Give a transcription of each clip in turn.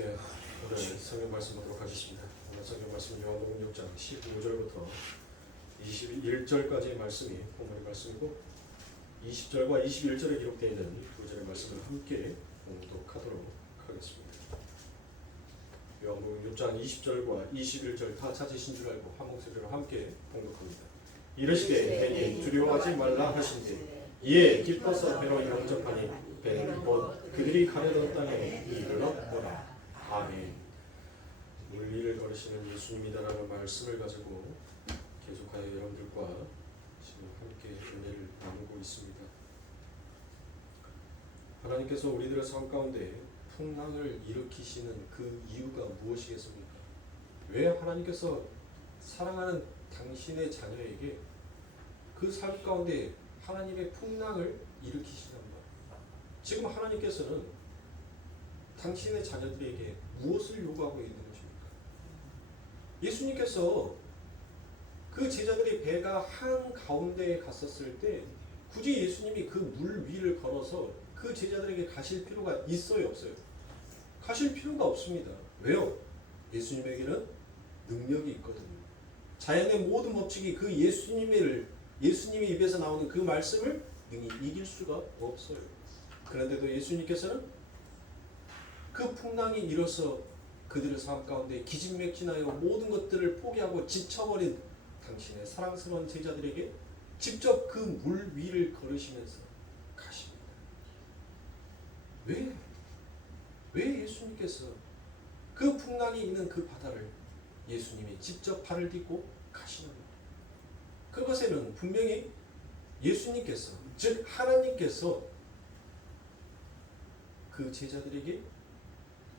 함께 오늘 성경 말씀 보도록 하겠습니다. 오늘 성경 말씀 요한복음 6장 15절부터 21절까지의 말씀이 본문의 말씀이고 20절과 21절에 기록되어 있는 두 절의 말씀을 함께 봉독하도록 하겠습니다. 요한복음 6장 20절과 21절 다 찾으신 줄 알고 한 목소리로 함께 봉독합니다. 이르시되 배니 두려워하지 말라 하신대 이에 기뻐서 배로 영접하니 배는 곧 그들이 가려던 땅에 이르렀더라. 아멘. 물리를 걸으시는 예수님이다라는 말씀을 가지고 계속하여 여러분들과 지금 함께 은혜를 나누고 있습니다. 하나님께서 우리들의 삶 가운데 풍랑을 일으키시는 그 이유가 무엇이겠습니까? 왜 하나님께서 사랑하는 당신의 자녀에게 그 삶 가운데 하나님의 풍랑을 일으키시단 말이에요. 지금 하나님께서는 당신의 자녀들에게 무엇을 요구하고 있는 것입니까? 예수님께서 그 제자들이 배가 한 가운데에 갔었을 때 굳이 예수님이 그 물 위를 걸어서 그 제자들에게 가실 필요가 있어요, 없어요? 가실 필요가 없습니다. 왜요? 예수님에게는 능력이 있거든요. 자연의 모든 법칙이 그 예수님의 입에서 나오는 그 말씀을 능히 이길 수가 없어요. 그런데도 예수님께서는 그 풍랑이 일어서 그들의 삶 가운데 기진맥진하여 모든 것들을 포기하고 지쳐버린 당신의 사랑스러운 제자들에게 직접 그 물 위를 걸으시면서 가십니다. 왜 예수님께서 그 풍랑이 있는 그 바다를 예수님이 직접 발을 딛고 가시는 거예요? 그것에는 분명히 예수님께서, 즉 하나님께서 그 제자들에게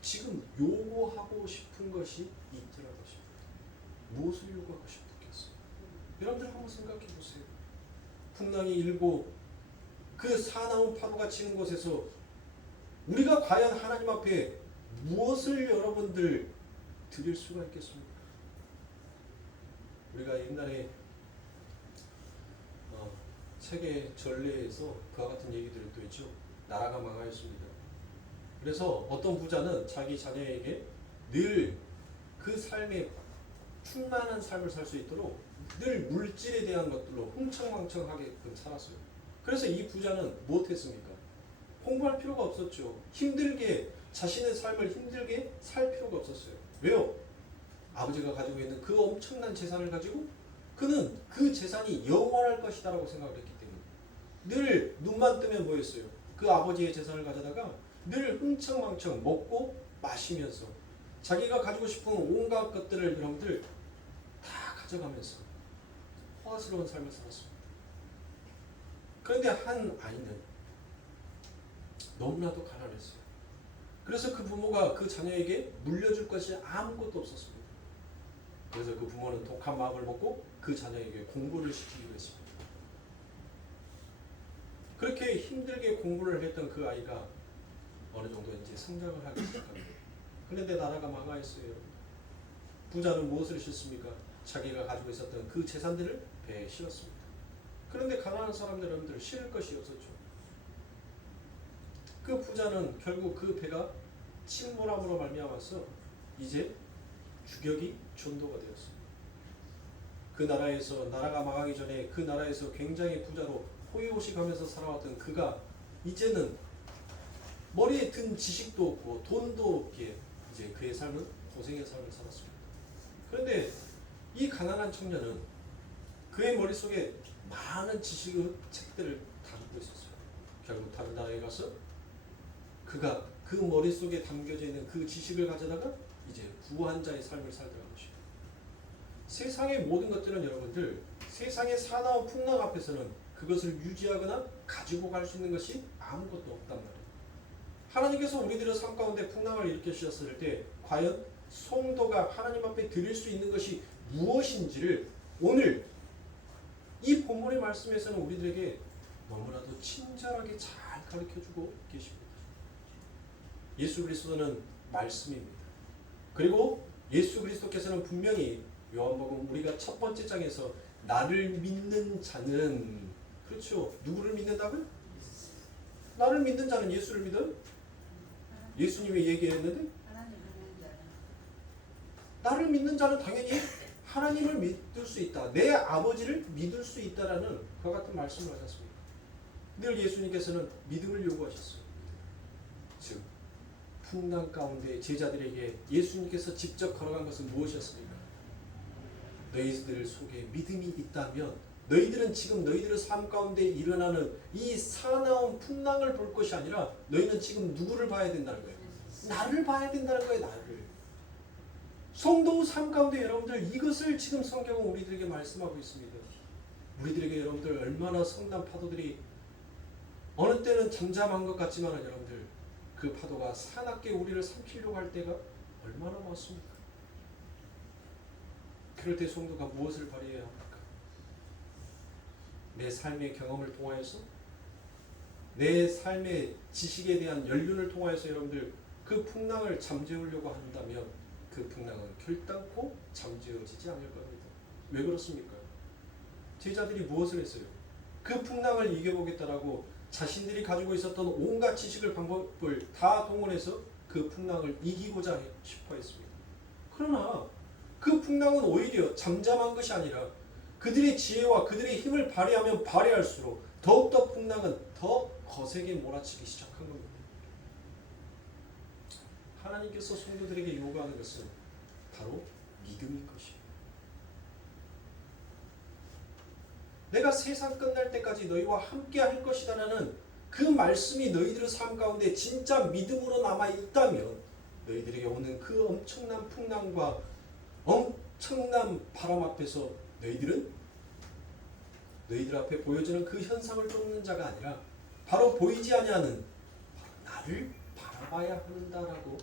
지금 요구하고 싶은 것이 있더라고 싶어요. 무엇을 요구하고 싶었겠어요? 여러분들 한번 생각해 보세요. 풍랑이 일고 그 사나운 파도가 치는 곳에서 우리가 과연 하나님 앞에 무엇을 여러분들 드릴 수가 있겠습니까? 우리가 옛날에 세계 전례에서 그와 같은 얘기들이 또 있죠. 나라가 망하였습니다. 그래서 어떤 부자는 자기 자녀에게 늘 그 삶에 충만한 삶을 살 수 있도록 늘 물질에 대한 것들로 흥청망청하게끔 살았어요. 그래서 이 부자는 무엇했습니까? 공부할 필요가 없었죠. 자신의 삶을 힘들게 살 필요가 없었어요. 왜요? 아버지가 가지고 있는 그 엄청난 재산을 가지고 그는 그 재산이 영원할 것이다라고 생각을 했기 때문에 늘 눈만 뜨면 뭐였어요? 그 아버지의 재산을 가져다가 늘 흥청망청 먹고 마시면서 자기가 가지고 싶은 온갖 것들을 여러분들 다 가져가면서 호화스러운 삶을 살았습니다. 그런데 한 아이는 너무나도 가난했어요. 그래서 그 부모가 그 자녀에게 물려줄 것이 아무것도 없었습니다. 그래서 그 부모는 독한 마음을 먹고 그 자녀에게 공부를 시키기로 했습니다. 그렇게 힘들게 공부를 했던 그 아이가 어느 정도 이제 성장을 하기 시작합니다. 그런데 나라가 망하였어요. 부자는 무엇을 했습니까? 자기가 가지고 있었던 그 재산들을 배에 실었습니다. 그런데 가난한 사람들 여러분들 실을 것이 없었죠. 그 부자는 결국 그 배가 침몰함으로 말미암아서 이제 주격이 전도가 되었습니다. 그 나라에서 나라가 망하기 전에 그 나라에서 굉장히 부자로 호의호식하면서 살아왔던 그가 이제는 머리에 든 지식도 없고 돈도 없기에 이제 그의 삶은 고생의 삶을 살았습니다. 그런데 이 가난한 청년은 그의 머릿속에 많은 지식의 책들을 담고 있었어요. 결국 다른 나라에 가서 그가 그 머릿속에 담겨져 있는 그 지식을 가져다가 이제 부한 자의 삶을 살더라는 것입니다. 세상의 모든 것들은 여러분들 세상의 사나운 풍랑 앞에서는 그것을 유지하거나 가지고 갈 수 있는 것이 아무것도 없단 말이에요. 하나님께서 우리들의 삶 가운데 풍랑을 일으키셨을 때 과연 성도가 하나님 앞에 드릴 수 있는 것이 무엇인지를 오늘 이 본문의 말씀에서는 우리들에게 너무나도 친절하게 잘 가르쳐주고 계십니다. 예수 그리스도는 말씀입니다. 그리고 예수 그리스도께서는 분명히 요한복음 우리가 첫 번째 장에서 나를 믿는 자는, 그렇죠, 누구를 믿는다고요? 나를 믿는 자는 예수를 믿어요? 예수님이 얘기했는데 나를 믿는 자는 당연히 하나님을 믿을 수 있다. 내 아버지를 믿을 수 있다라는 그와 같은 말씀을 하셨습니다. 늘 예수님께서는 믿음을 요구하셨어요. 즉 풍랑 가운데 제자들에게 예수님께서 직접 걸어간 것은 무엇이었습니까? 너희들 속에 믿음이 있다면 너희들은 지금 너희들의 삶 가운데 일어나는 이 사나운 풍랑을 볼 것이 아니라 너희는 지금 누구를 봐야 된다는 거예요? 나를 봐야 된다는 거예요. 나를. 성도 삶 가운데 여러분들 이것을 지금 성경은 우리들에게 말씀하고 있습니다. 우리들에게 여러분들 얼마나 성난 파도들이 어느 때는 잠잠한 것 같지만 여러분들 그 파도가 사납게 우리를 삼키려고 할 때가 얼마나 많습니까? 그럴 때 성도가 무엇을 발휘해야 합니까? 내 삶의 경험을 통하여서 내 삶의 지식에 대한 연륜을 통하여서 여러분들 그 풍랑을 잠재우려고 한다면 그 풍랑은 결단코 잠재워지지 않을 겁니다. 왜 그렇습니까? 제자들이 무엇을 했어요? 그 풍랑을 이겨보겠다라고 자신들이 가지고 있었던 온갖 지식을 방법을 다 동원해서 그 풍랑을 이기고자 싶어 했습니다. 그러나 그 풍랑은 오히려 잠잠한 것이 아니라 그들의 지혜와 그들의 힘을 발휘하면 발휘할수록 더욱더 풍랑은 더 거세게 몰아치기 시작한 겁니다. 하나님께서 성도들에게 요구하는 것은 바로 믿음인 것입니다. 내가 세상 끝날 때까지 너희와 함께 할 것이다라는 그 말씀이 너희들의 삶 가운데 진짜 믿음으로 남아 있다면 너희들에게 오는 그 엄청난 풍랑과 엄청난 바람 앞에서 너희들은 너희들 앞에 보여지는 그 현상을 쫓는 자가 아니라 바로 보이지 아니하는 나를 바라봐야 한다라고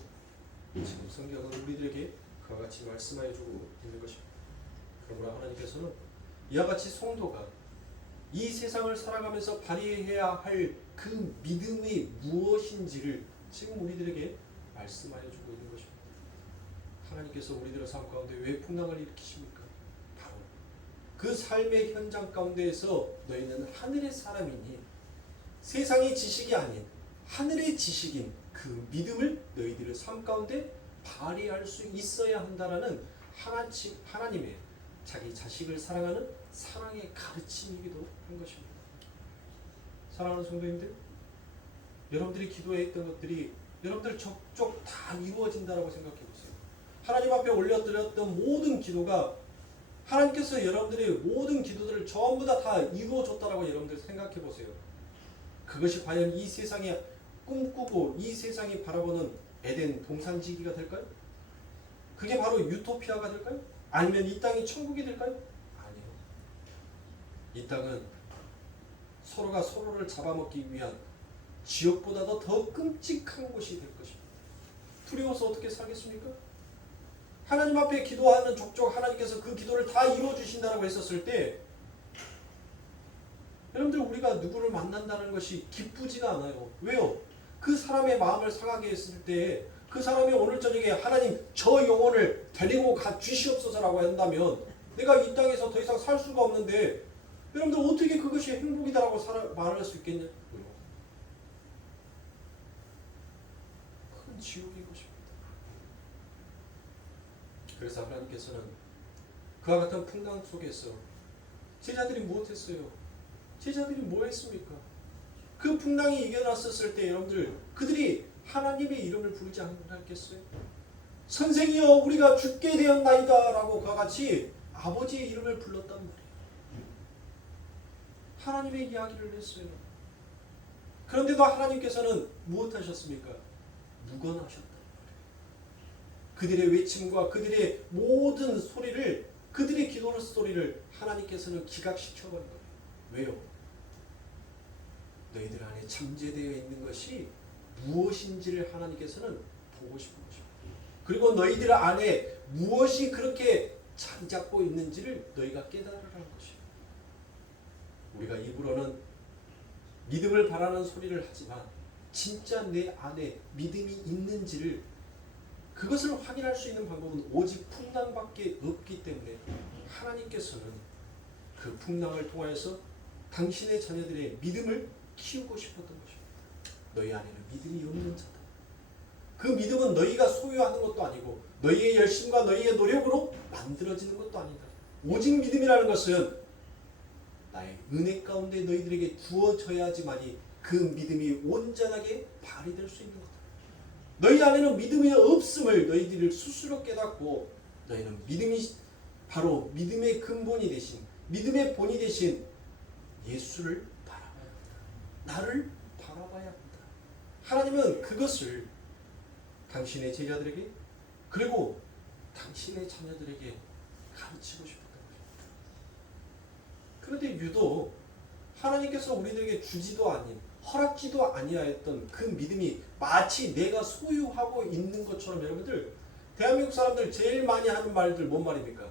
지금 성경은 우리들에게 그와 같이 말씀하여 주고 있는 것입니다. 그러므로 하나님께서는 이와 같이 성도가 이 세상을 살아가면서 발휘해야 할 그 믿음이 무엇인지를 지금 우리들에게 말씀하여 주고 있는 것입니다. 하나님께서 우리들의 삶 가운데 왜 풍랑을 일으키십니까? 바로 그 삶의 현장 가운데에서 너희는 하늘의 사람이니 세상의 지식이 아닌 하늘의 지식인 그 믿음을 너희들의 삶 가운데 발휘할 수 있어야 한다라는 하나님의 자기 자식을 사랑하는 사랑의 가르침이기도 한 것입니다. 사랑하는 성도님들, 여러분들이 기도했던 것들이 여러분들 족족 다 이루어진다라고 생각해 보세요. 하나님 앞에 올려드렸던 모든 기도가 하나님께서 여러분들의 모든 기도들을 전부 다 이루어줬다라고 여러분들 생각해 보세요. 그것이 과연 이 세상에 꿈꾸고 이 세상이 바라보는 에덴 동산지기가 될까요? 그게 바로 유토피아가 될까요? 아니면 이 땅이 천국이 될까요? 아니요. 이 땅은 서로가 서로를 잡아먹기 위한 지옥보다도 더 끔찍한 곳이 될 것입니다. 두려워서 어떻게 살겠습니까? 하나님 앞에 기도하는 족족 하나님께서 그 기도를 다 이루어주신다고 했었을 때 여러분들 우리가 누구를 만난다는 것이 기쁘지가 않아요. 왜요? 그 사람의 마음을 상하게 했을 때 그 사람이 오늘 저녁에 하나님 저 영혼을 데리고 가 주시옵소서라고 한다면 내가 이 땅에서 더 이상 살 수가 없는데 여러분들 어떻게 그것이 행복이다라고 말할 수 있겠냐고요. 큰 지옥인 것입니다. 그래서 하나님께서는 그와 같은 풍랑 속에서 제자들이 무엇했어요? 제자들이 뭐 했습니까? 그 풍랑이 이겨놨었을 때 여러분들 그들이 하나님의 이름을 부르지 않았겠어요? 선생이여 우리가 죽게 되었나이다 라고 그와 같이 아버지의 이름을 불렀단 말이에요. 하나님의 이야기를 했어요. 그런데도 하나님께서는 무엇하셨습니까? 무건하셨단 말이에요. 그들의 외침과 그들의 모든 소리를 그들의 기도 소리를 하나님께서는 기각시켜버린 거예요. 왜요? 너희들 안에 잠재되어 있는 것이 무엇인지를 하나님께서는 보고 싶은 것입니다. 그리고 너희들 안에 무엇이 그렇게 자리 잡고 있는지를 너희가 깨달으라는 것입니다. 우리가 입으로는 믿음을 바라는 소리를 하지만 진짜 내 안에 믿음이 있는지를 그것을 확인할 수 있는 방법은 오직 풍랑밖에 없기 때문에 하나님께서는 그 풍랑을 통하여서 당신의 자녀들의 믿음을 키우고 싶었던 것입니다. 너희 안에는 믿음이 없는 자다. 그 믿음은 너희가 소유하는 것도 아니고 너희의 열심과 너희의 노력으로 만들어지는 것도 아니다. 오직 믿음이라는 것은 나의 은혜 가운데 너희들에게 주어져야지만이 그 믿음이 온전하게 발휘될 수 있는 거다. 너희 안에는 믿음이 없음을 너희들이 스스로 깨닫고 너희는 믿음이 바로 믿음의 근본이 되신 믿음의 본이 되신 예수를 바라봐야 한다. 나를 바라봐야 한다. 하나님은 그것을 당신의 제자들에게 그리고 당신의 자녀들에게 가르치고 싶었던 것입니다. 그런데 유독 하나님께서 우리들에게 주지도 아닌 허락지도 아니하였던 그 믿음이 마치 내가 소유하고 있는 것처럼 여러분들 대한민국 사람들 제일 많이 하는 말들 뭔 말입니까?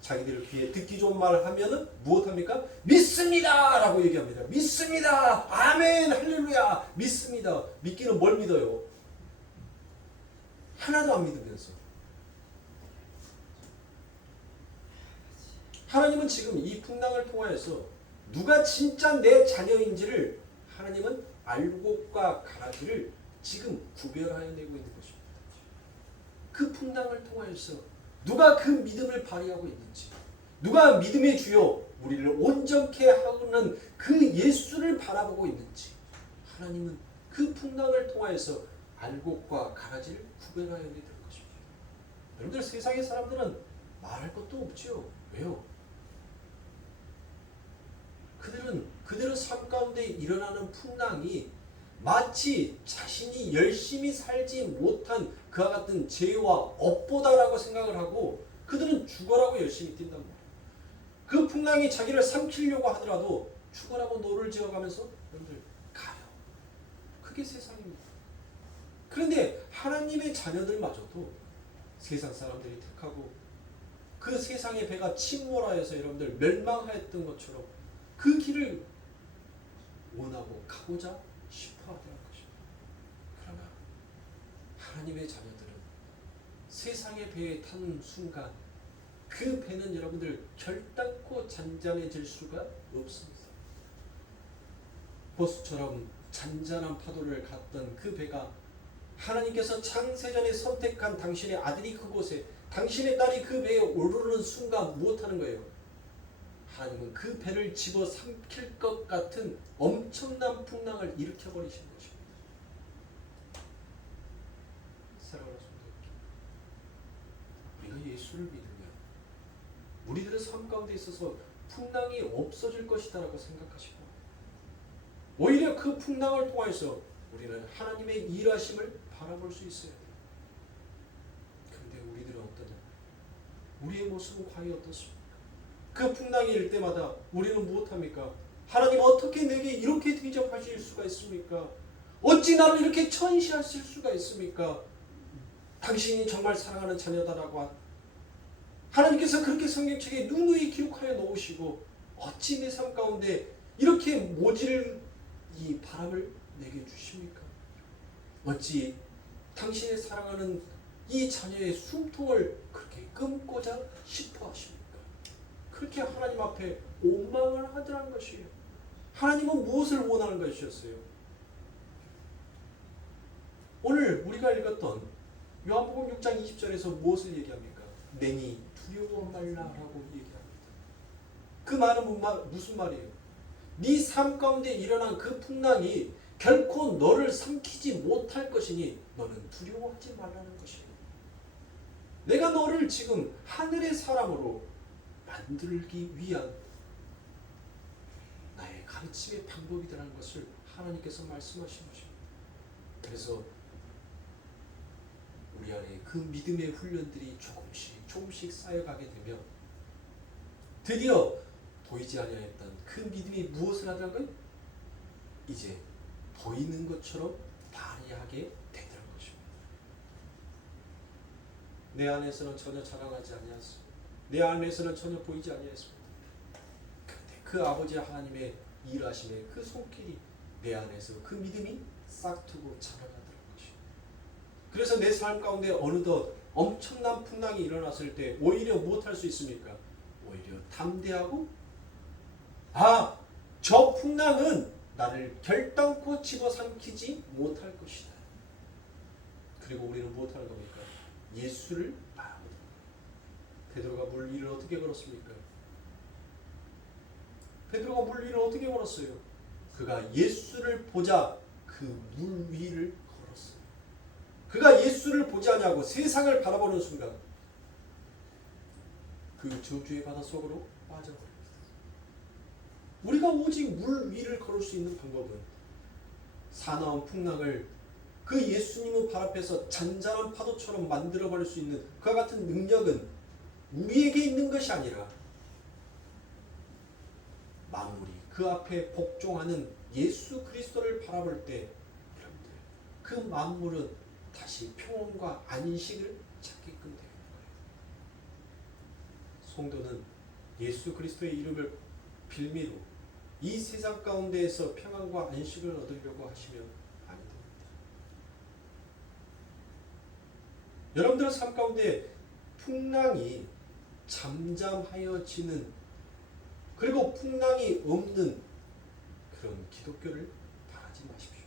자기들 귀에 듣기 좋은 말을 하면은 무엇합니까? 믿습니다! 라고 얘기합니다. 믿습니다! 아멘! 할렐루야! 믿습니다. 믿기는 뭘 믿어요? 하나도 안 믿으면서. 하나님은 지금 이 풍랑을 통하여서 누가 진짜 내 자녀인지를 하나님은 알곡과 가라지를 지금 구별하여 내고 있는 것입니다. 그 풍랑을 통하여서 누가 그 믿음을 발휘하고 있는지, 누가 믿음의 주요 우리를 온전케 하는 그 예수를 바라보고 있는지 하나님은 그 풍랑을 통하여서 알곡과 가라지를 구별하여 내는 것입니다. 여러분들 세상의 사람들은 말할 것도 없지요. 왜요? 그들은 삶 가운데 일어나는 풍랑이 마치 자신이 열심히 살지 못한 그와 같은 죄와 업보다라고 생각을 하고 그들은 죽어라고 열심히 뛴단 말이에요. 그 풍랑이 자기를 삼키려고 하더라도 죽어라고 노를 지어가면서 여러분들 가요. 그게 세상입니다. 그런데 하나님의 자녀들마저도 세상 사람들이 택하고 그 세상의 배가 침몰하여서 여러분들 멸망하였던 것처럼 그 길을 원하고 가고자 싶어하더라는 것입니다. 그러나 하나님의 자녀들은 세상의 배에 타는 순간 그 배는 여러분들 결단코 잔잔해질 수가 없습니다. 호수처럼 잔잔한 파도를 갔던 그 배가 하나님께서 창세전에 선택한 당신의 아들이 그곳에 당신의 딸이 그 배에 오르는 순간 무엇하는 거예요? 하나님은 그 배를 집어 삼킬 것 같은 엄청난 풍랑을 일으켜버리신 것입니다. 사랑하는 성도, 우리가 예수를 믿으면 우리들의 삶 가운데 있어서 풍랑이 없어질 것이다라고 생각하시고 오히려 그 풍랑을 통해서 우리는 하나님의 일하심을 바라볼 수 있어야 돼요. 그런데 우리들은 어떠냐? 우리의 모습은 과연 어떻습니까? 그 풍랑이 일 때마다 우리는 무엇합니까? 하나님 어떻게 내게 이렇게 대접하실 수가 있습니까? 어찌 나를 이렇게 천시하실 수가 있습니까? 당신이 정말 사랑하는 자녀다라고 하나님께서 그렇게 성경책에 누누이 기록하여 놓으시고 어찌 내 삶 가운데 이렇게 모질 이 바람을 내게 주십니까? 어찌 당신의 사랑하는 이 자녀의 숨통을 그렇게 끊고자 싶어 하십니까? 그렇게 하나님 앞에 원망을 하더라는 것이에요. 하나님은 무엇을 원하는 것이었어요? 오늘 우리가 읽었던 요한복음 6장 20절에서 무엇을 얘기합니까? 내니 두려워 말라라고 얘기합니다. 그 말은 무슨 말이에요? 네 삶 가운데 일어난 그 풍랑이 결코 너를 삼키지 못할 것이니 너는 두려워하지 말라는 것이에요. 내가 너를 지금 하늘의 사람으로 만들기 위한 나의 가르침의 방법이라는 것을 하나님께서 말씀하신 것입니다. 그래서 우리 안에 그 믿음의 훈련들이 조금씩 쌓여가게 되면 드디어 보이지 아니하였던 그 믿음이 무엇을 하더라고요? 이제 보이는 것처럼 발휘하게 되더라는 것입니다. 내 안에서는 전혀 자라나지 아니하였습니다. 내 안에서는 전혀 보이지 아니하였습니다. 그런데 그 아버지 하나님의 일하심의 그 손길이 내 안에서 그 믿음이 싹트고 자라나더라는 것입니다. 그래서 내 삶 가운데 어느덧 엄청난 풍랑이 일어났을 때 오히려 무엇할 수 있습니까? 오히려 담대하고 저 풍랑은 나를 결단코 집어삼키지 못할 것이다. 그리고 우리는 무엇하는 겁니까? 예수를 바라보는 거예요. 베드로가 물 위를 어떻게 걸었습니까? 베드로가 물 위를 어떻게 걸었어요? 그가 예수를 보자 그 물 위를 걸었어요. 그가 예수를 보지 않냐고 세상을 바라보는 순간 그 저주의 바다 속으로 빠져버립니다. 우리가 오직 물 위를 걸을 수 있는 방법은 사나운 풍랑을 그 예수님의 발 앞에서 잔잔한 파도처럼 만들어버릴 수 있는 그와 같은 능력은 우리에게 있는 것이 아니라 만물이 그 앞에 복종하는 예수 그리스도를 바라볼 때 여러분들 그 만물은 다시 평온과 안식을 찾게끔 되는 거예요. 성도는 예수 그리스도의 이름을 빌미로 이 세상 가운데에서 평안과 안식을 얻으려고 하시면 안 됩니다. 여러분들의 삶 가운데 풍랑이 잠잠하여지는 그리고 풍랑이 없는 그런 기독교를 바라지 마십시오.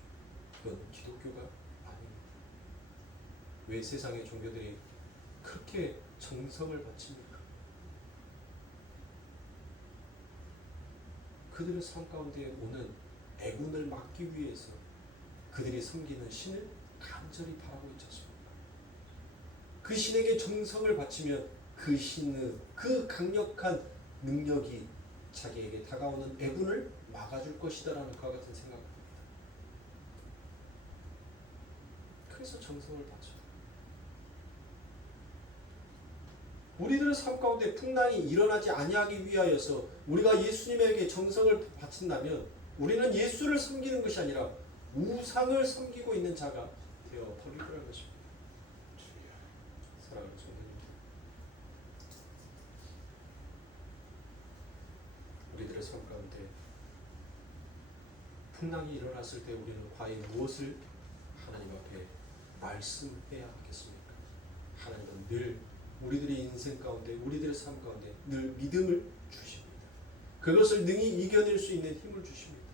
그건 기독교가 아닙니다. 왜 세상의 종교들이 그렇게 정성을 바칩니까? 그들의 삶 가운데 오는 애군을 막기 위해서 그들이 섬기는 신을 간절히 바라고 있지 않습니까? 그 신에게 정성을 바치면 그 신의 그 강력한 능력이 자기에게 다가오는 애군을 막아줄 것이다라는 그와 같은 생각을 합니다. 그래서 정성을 바쳐요. 우리들의 삶 가운데 풍랑이 일어나지 아니하기 위하여서 우리가 예수님에게 정성을 바친다면 우리는 예수를 섬기는 것이 아니라 우상을 섬기고 있는 자가 되어 버릴 거라는 것입니다. 사랑하는 성도님, 우리들의 삶 가운데 풍랑이 일어났을 때 우리는 과연 무엇을 하나님 앞에 말씀해야 하겠습니까? 하나님은 늘 우리들의 인생 가운데 우리들의 삶 가운데 늘 믿음을 주십니다. 그것을 능히 이겨낼 수 있는 힘을 주십니다.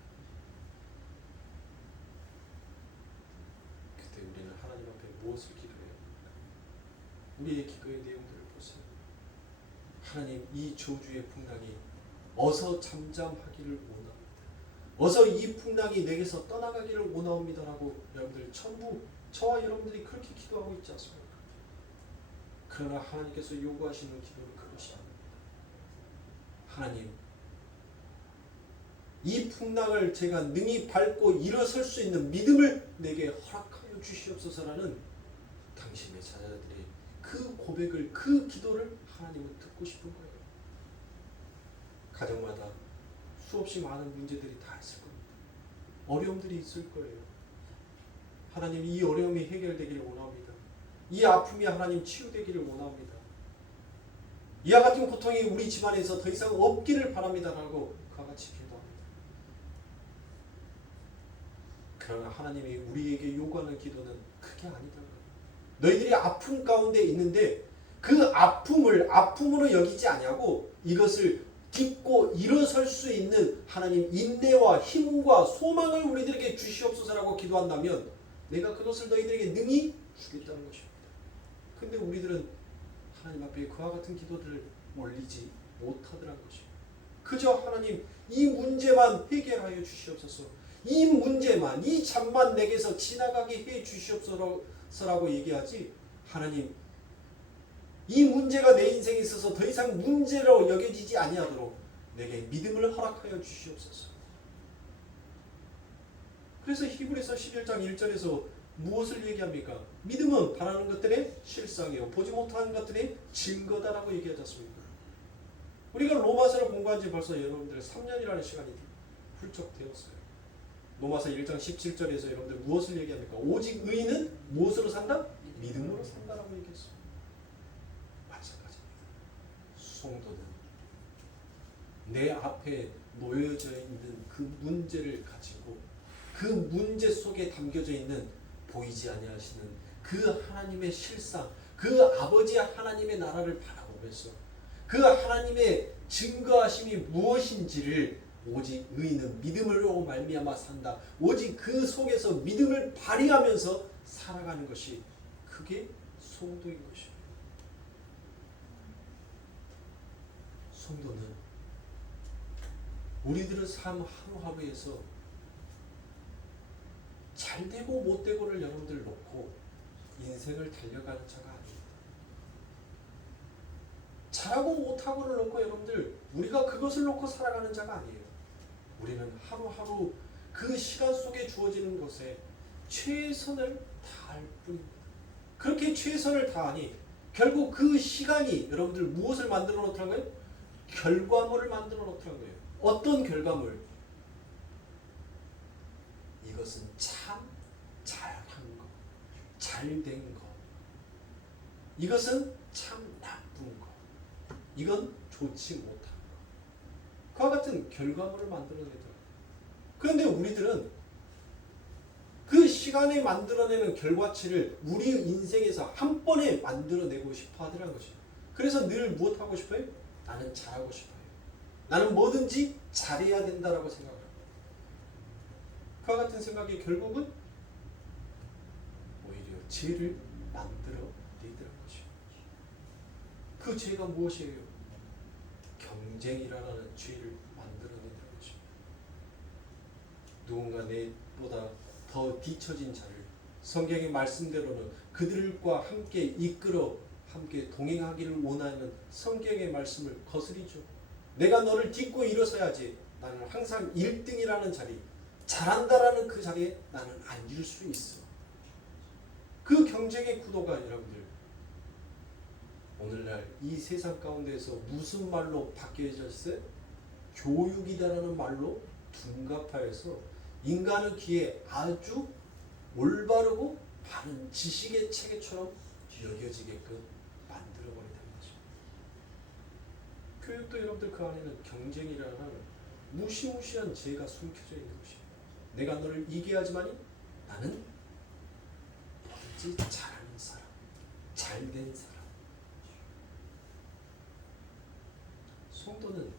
그때 우리는 하나님 앞에 무엇을 기도해야 합니까? 우리의 기도의 내용들을 보세요. 하나님, 이 저주의 풍랑이 어서 잠잠하기를 원합니다. 어서 이 풍랑이 내게서 떠나가기를 원하옵니다라고 여러분들 전부 저와 여러분들이 그렇게 기도하고 있지 않습니까? 그러나 하나님께서 요구하시는 기도는 그것이 아닙니다. 하나님, 이 풍랑을 제가 능히 밟고 일어설 수 있는 믿음을 내게 허락하여 주시옵소서라는 당신의 자녀들의 그 고백을, 그 기도를 하나님은 듣고 싶은 거예요. 가정마다 수없이 많은 문제들이 다 있을 겁니다. 어려움들이 있을 거예요. 하나님, 이 어려움이 해결되기를 원합니다. 이 아픔이 하나님 치유되기를 원합니다. 이와 같은 고통이 우리 집안에서 더 이상 없기를 바랍니다라고 그와 같이 기도합니다. 그러나 하나님이 우리에게 요구하는 기도는 그게 아니다. 너희들이 아픔 가운데 있는데 그 아픔을 아픔으로 여기지 아니하고 이것을 딛고 일어설 수 있는 하나님 인내와 힘과 소망을 우리들에게 주시옵소서라고 기도한다면 내가 그것을 너희들에게 능히 주겠다는 것입니다. 근데 우리들은 하나님 앞에 그와 같은 기도들을 올리지 못하더란 것입니다. 그저 하나님, 이 문제만 해결하여 주시옵소서, 이 문제만, 이 잠만 내게서 지나가게 해 주시옵소서라고 얘기하지, 하나님, 이 문제가 내 인생에 있어서 더 이상 문제로 여겨지지 아니하도록 내게 믿음을 허락하여 주시옵소서. 그래서 히브리서 11장 1절에서 무엇을 얘기합니까? 믿음은 바라는 것들의 실상이요 보지 못하는 것들의 증거다라고 얘기하지 않습니까? 우리가 로마서를 공부한 지 벌써 여러분들 3년이라는 시간이 훌쩍 되었어요. 로마서 1장 17절에서 여러분들 무엇을 얘기합니까? 오직 의인은 무엇으로 산다? 믿음으로 산다라고 얘기했어요. 마찬가지입니다. 성도는 내 앞에 놓여져 있는 그 문제를 가지고 그 문제 속에 담겨져 있는 보이지 아니하시는 그 하나님의 실상, 그 아버지 하나님의 나라를 바라보면서 그 하나님의 증거하심이 무엇인지를 오직 의인은 믿음으로 말미암아 산다. 오직 그 속에서 믿음을 발휘하면서 살아가는 것이 그게 성도인 것입니다. 성도는 우리들의 삶 하루하루에서 잘되고 못되고를 여러분들 놓고 인생을 달려가는 자가 아닙니다. 잘하고 못하고를 놓고 여러분들 우리가 그것을 놓고 살아가는 자가 아니에요. 우리는 하루하루 그 시간 속에 주어지는 것에 최선을 다할 뿐입니다. 그렇게 최선을 다하니 결국 그 시간이 여러분들 무엇을 만들어 놓더란 거예요? 결과물을 만들어 놓더란 거예요. 어떤 결과물? 이것은 참 잘한 것, 잘된 것. 이것은 참 나쁜 것. 이건 좋지 못한 것. 그와 같은 결과물을 만들어내더라고요. 그런데 우리들은 그 시간에 만들어내는 결과치를 우리 인생에서 한 번에 만들어내고 싶어 하더라는 것이에요. 그래서 늘 무엇하고 싶어요? 나는 잘하고 싶어요. 나는 뭐든지 잘해야 된다라고 생각합니다. 그와 같은 생각이 결국은 오히려 죄를 만들어내더라는 것이에요. 그 죄가 무엇이에요? 경쟁이라는 죄를 만들어낸다는 것입니다. 누군가 내보다 더 뒤처진 자를 성경의 말씀대로는 그들과 함께 이끌어 함께 동행하기를 원하는 성경의 말씀을 거스리죠. 내가 너를 딛고 일어서야지. 나는 항상 1등이라는 자리, 잘한다라는 그 자리에 나는 앉을 수 있어. 그 경쟁의 구도가 여러분들 오늘날 이 세상 가운데서 무슨 말로 바뀌어져 있어요? 교육이다라는 말로 둔갑하여서 인간의 귀에 아주 올바르고 바른 지식의 체계처럼 여겨지게끔 만들어버린다는 거죠. 교육도 여러분들 그 안에는 경쟁이라는 무시무시한 죄가 숨겨져 있는 것입니다. 내가 너를 이겨야지만이 나는 뭐든지 잘하는 사람, 잘된 사람. 성도는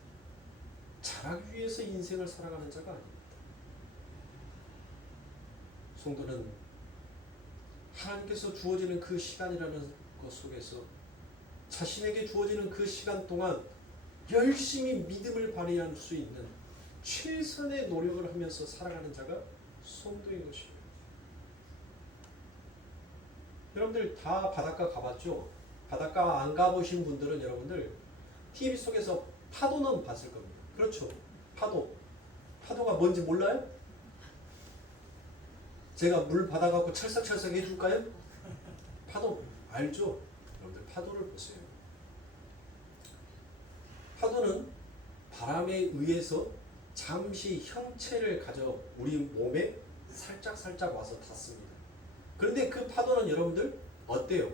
잘하기 위해서 인생을 살아가는 자가 아닙니다. 성도는 하나님께서 주어지는 그 시간이라는 것 속에서 자신에게 주어지는 그 시간 동안 열심히 믿음을 발휘할 수 있는 최선의 노력을 하면서 살아가는 자가 성도인 것입니다. 여러분들 다 바닷가 가봤죠? 바닷가 안 가보신 분들은 여러분들 TV 속에서 파도는 봤을 겁니다. 그렇죠? 파도가 뭔지 몰라요? 제가 물 받아갖고 찰싹찰싹 해줄까요? 파도 알죠? 여러분들 파도를 보세요. 파도는 바람에 의해서 잠시 형체를 가져 우리 몸에 살짝 와서 닿습니다. 그런데 그 파도는 여러분들 어때요?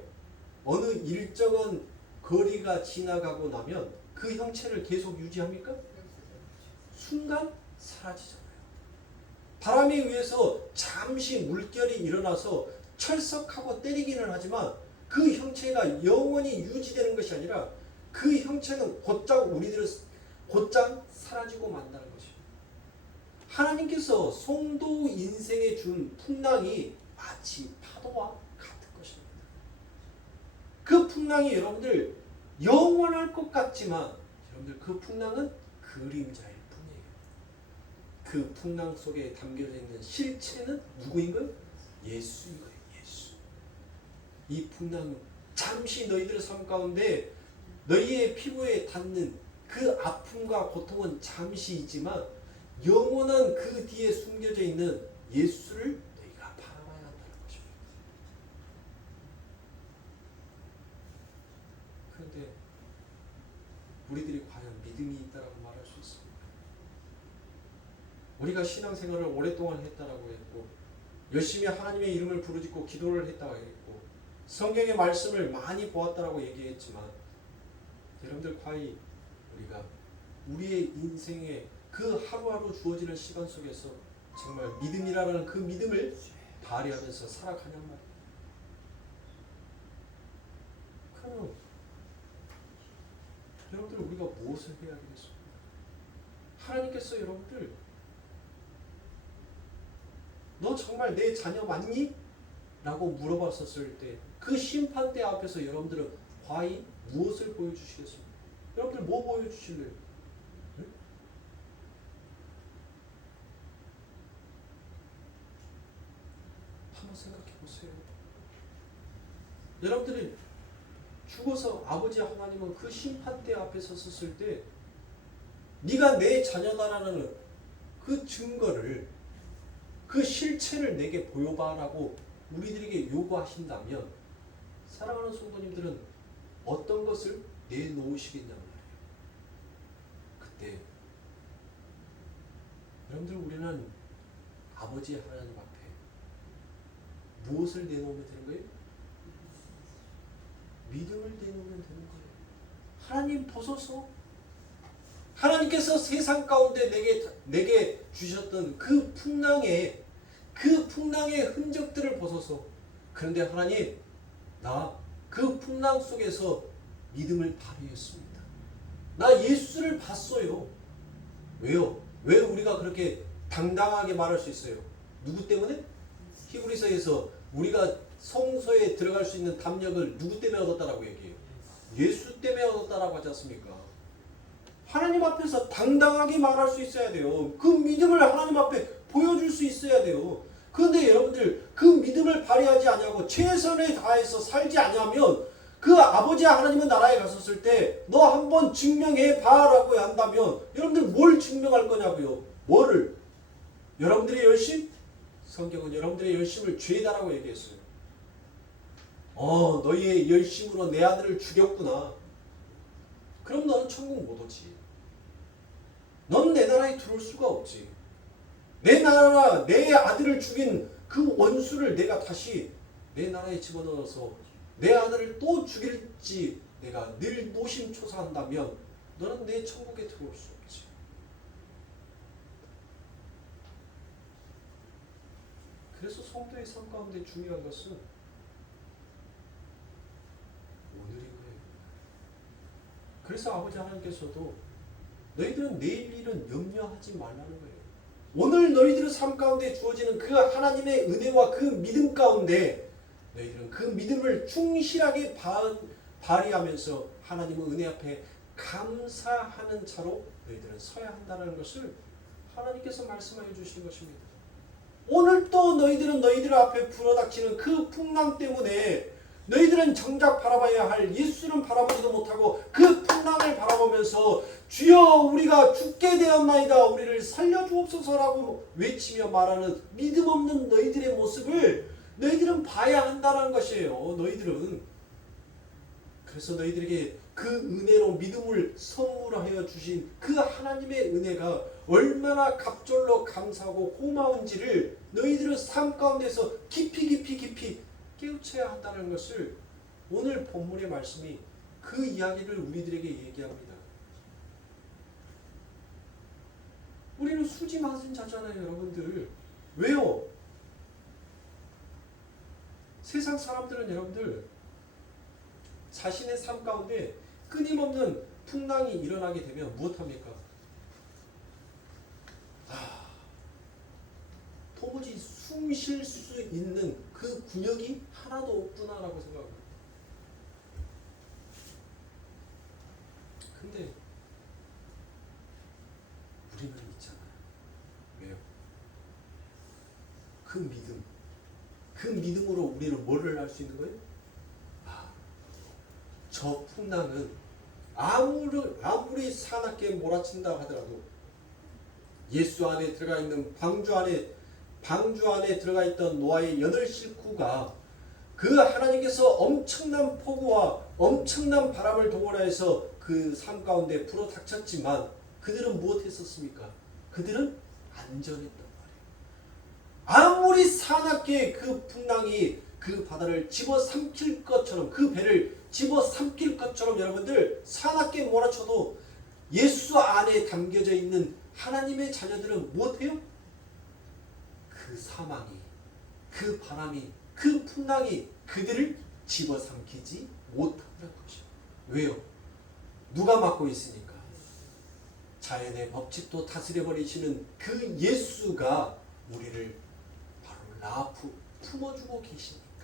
어느 일정한 거리가 지나가고 나면 그 형체를 계속 유지합니까? 순간 사라지잖아요. 바람에 의해서 잠시 물결이 일어나서 철썩하고 때리기는 하지만 그 형체가 영원히 유지되는 것이 아니라 그 형체는 곧장 사라지고 만다는 것입니다. 하나님께서 성도 인생에 준 풍랑이 마치 파도와 같은 것입니다. 그 풍랑이 여러분들 영원할 것 같지만 여러분들 그 풍랑은 그림자일 뿐이에요. 그 풍랑 속에 담겨져 있는 실체는 누구인 거예요? 예수인 거예요. 예수. 이 풍랑은 잠시 너희들의 삶 가운데 너희의 피부에 닿는 그 아픔과 고통은 잠시이지만 영원한 그 뒤에 숨겨져 있는 예수를 너희가 바라봐야 한다는 것입니다. 그런데 우리들이 과연 믿음이 있다라고 말할 수 있습니까? 우리가 신앙생활을 오랫동안 했다라고 했고 열심히 하나님의 이름을 부르짖고 기도를 했다고 했고 성경의 말씀을 많이 보았다라고 얘기했지만 여러분들 과연 우리가 우리의 인생에 그 하루하루 주어지는 시간 속에서 정말 믿음이라는 그 믿음을 발휘하면서 살아가냔 말이에요. 그러면 여러분들 우리가 무엇을 해야 되겠습니까? 하나님께서 여러분들 너 정말 내 자녀 맞니? 라고 물어봤었을 때 그 심판대 앞에서 여러분들은 과연 무엇을 보여주시겠습니까? 여러분들 뭐 보여주실래요? 네? 한번 생각해 보세요. 여러분들이 죽어서 아버지 하나님은 그 심판대 앞에 섰을 때 네가 내 자녀다라는 그 증거를, 그 실체를 내게 보여봐라고 우리들에게 요구하신다면 사랑하는 성도님들은 어떤 것을 내놓으시겠냔 말이에요. 그때 여러분들 우리는 아버지 하나님 앞에 무엇을 내놓으면 되는 거예요? 믿음을 내놓으면 되는 거예요. 하나님 보소서. 하나님께서 세상 가운데 내게 주셨던 그 풍랑의 흔적들을 보소서. 그런데 하나님, 나 그 풍랑 속에서 믿음을 발휘했습니다. 나 예수를 봤어요. 왜요? 왜 우리가 그렇게 당당하게 말할 수 있어요? 누구 때문에? 히브리서에서 우리가 성소에 들어갈 수 있는 담력을 누구 때문에 얻었다라고 얘기해요? 예수 때문에 얻었다라고 하지 않습니까? 하나님 앞에서 당당하게 말할 수 있어야 돼요. 그 믿음을 하나님 앞에 보여줄 수 있어야 돼요. 그런데 여러분들 그 믿음을 발휘하지 않냐고 최선을 다해서 살지 않냐면 그 아버지 하나님의 나라에 갔었을 때 너 한번 증명해 봐라고 한다면 여러분들 뭘 증명할 거냐고요? 뭐를? 여러분들의 열심? 성경은 여러분들의 열심을 죄다라고 얘기했어요. 너희의 열심으로 내 아들을 죽였구나. 그럼 너는 천국 못 오지. 넌 내 나라에 들어올 수가 없지. 내 나라, 내 아들을 죽인 그 원수를 내가 다시 내 나라에 집어넣어서 내 아들을 또 죽일지 내가 늘 노심초사한다면 너는 내 천국에 들어올 수 없지. 그래서 성도의 삶 가운데 중요한 것은 오늘인 거예요. 그래서 아버지 하나님께서도 너희들은 내일 일은 염려하지 말라는 거예요. 오늘 너희들의 삶 가운데 주어지는 그 하나님의 은혜와 그 믿음 가운데 너희들은 그 믿음을 충실하게 발휘하면서 하나님의 은혜 앞에 감사하는 자로 너희들은 서야 한다는 것을 하나님께서 말씀하여 주시는 것입니다. 오늘 또 너희들은 너희들 앞에 불어닥치는 그 풍랑 때문에 너희들은 정작 바라봐야 할 예수는 바라보지도 못하고 그 풍랑을 바라보면서 주여 우리가 죽게 되었나이다 우리를 살려주옵소서라고 외치며 말하는 믿음 없는 너희들의 모습을 너희들은 봐야 한다는 것이에요. 너희들은. 그래서 너희들에게 그 은혜로 믿음을 선물하여 주신 그 하나님의 은혜가 얼마나 갑절로 감사하고 고마운지를 너희들의 삶 가운데서 깊이 깨우쳐야 한다는 것을 오늘 본문의 말씀이 그 이야기를 우리들에게 얘기합니다. 우리는 수지 맞은 자잖아요, 여러분들. 왜요? 세상 사람들은 여러분들 자신의 삶 가운데 끊임없는 풍랑이 일어나게 되면 무엇합니까? 도무지 숨 쉴 수 있는 그 군역이 하나도 없구나라고 생각합니다. 근데 우리는 있잖아요. 왜요? 그 믿음으로 우리는 뭐를 할 수 있는 거예요? 저 풍랑은 아무리 사납게 몰아친다 하더라도 예수 안에 들어가 있는 방주 안에 들어가 있던 노아의 8 식구가 그 하나님께서 엄청난 폭우와 엄청난 바람을 동원하여서 그 삶 가운데 불어닥쳤지만 그들은 무엇했었습니까? 그들은 안전했단 말이에요. 아무리 사납게 그 풍랑이 그 바다를 집어삼킬 것처럼 그 배를 집어삼킬 것처럼 여러분들 사납게 몰아쳐도 예수 안에 담겨져 있는 하나님의 자녀들은 무엇해요? 그 사망이, 그 바람이, 그 풍랑이 그들을 집어삼키지 못한다는 것이죠. 왜요? 누가 맡고 있으니까? 자연의 법칙도 다스려버리시는 그 예수가 우리를 바로 품어주고 계시니까.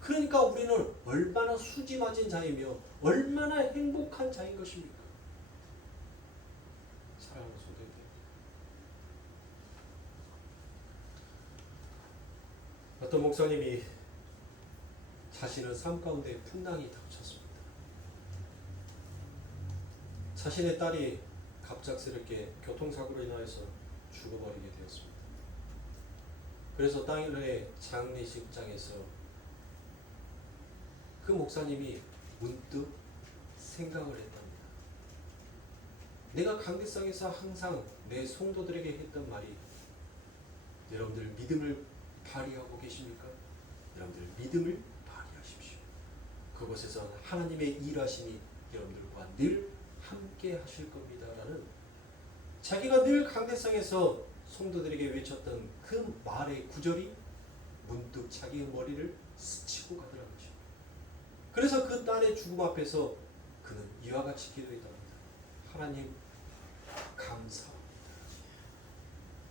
그러니까 우리는 얼마나 수지 맞은 자이며 얼마나 행복한 자인 것입니까? 사랑하는 성도님들, 어떤 목사님이 자신의 삶 가운데 풍랑이 닥쳤습니다. 자신의 딸이 갑작스럽게 교통사고로 인하여서 죽어버리게 되었습니다. 그래서 당일에 장례식장에서 그 목사님이 문득 생각을 했답니다. 내가 강대상에서 항상 내 성도들에게 했던 말이, 여러분들 믿음을 발휘하고 계십니까? 여러분들 믿음을 발휘하십시오. 그곳에서 하나님의 일하심이 여러분들과 늘 함께 하실 겁니다. 라는, 자기가 늘 강대상에서 성도들에게 외쳤던 그 말의 구절이 문득 자기의 머리를 스치고 가더라는 것입니다. 그래서 그 딸의 죽음 앞에서 그는 이와 같이 기도했답니다. 하나님, 감사합니다.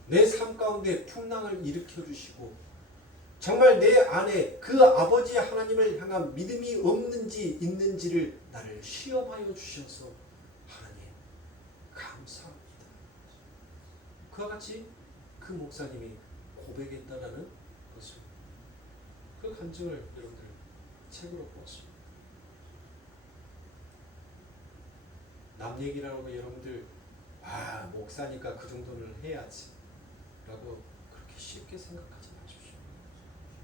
내 삶 가운데 풍랑을 일으켜 주시고 정말 내 안에 그 아버지 하나님을 향한 믿음이 없는지 있는지를 나를 시험하여 주셔서 하나님 감사합니다. 그와 같이 그 목사님이 고백했다라는 것을, 그 감정을 여러분들 책으로 보았습니다. 남 얘기라고 여러분들 목사니까 그 정도는 해야지 라고 그렇게 쉽게 생각하지 마십시오.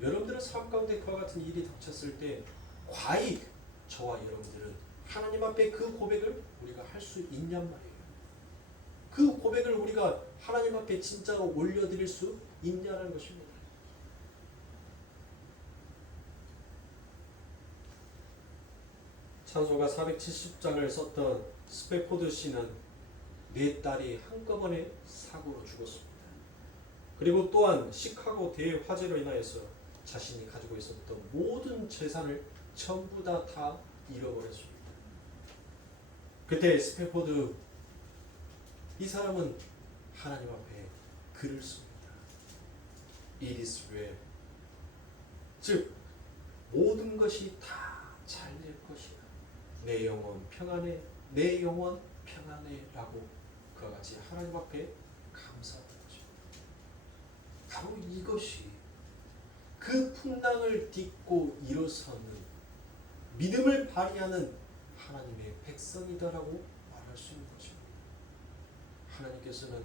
여러분들은 삶 가운데 그와 같은 일이 닥쳤을 때 과히 저와 여러분들은 하나님 앞에 그 고백을 우리가 할 수 있냔 말이에요. 그 고백을 우리가 하나님 앞에 진짜로 올려드릴 수 있냐는 것입니다. 찬송가 470장을 썼던 스페포드 씨는 네 딸이 한꺼번에 사고로 죽었습니다. 그리고 또한 시카고 대화재로 인하여서 자신이 가지고 있었던 모든 재산을 전부 다 잃어버렸습니다. 그때 스페포드, 이 사람은 하나님 앞에 글을 씁니다. It is well. 즉 모든 것이 다 잘 될 것이다. 내 영혼 평안해, 내 영혼 평안해 라고 그와 같이 하나님 앞에 감사하는 것입니다. 바로 이것이 그 풍랑을 딛고 일어서는 믿음을 발휘하는 하나님의 백성이다라고 말할 수 있는 것입니다. 하나님께서는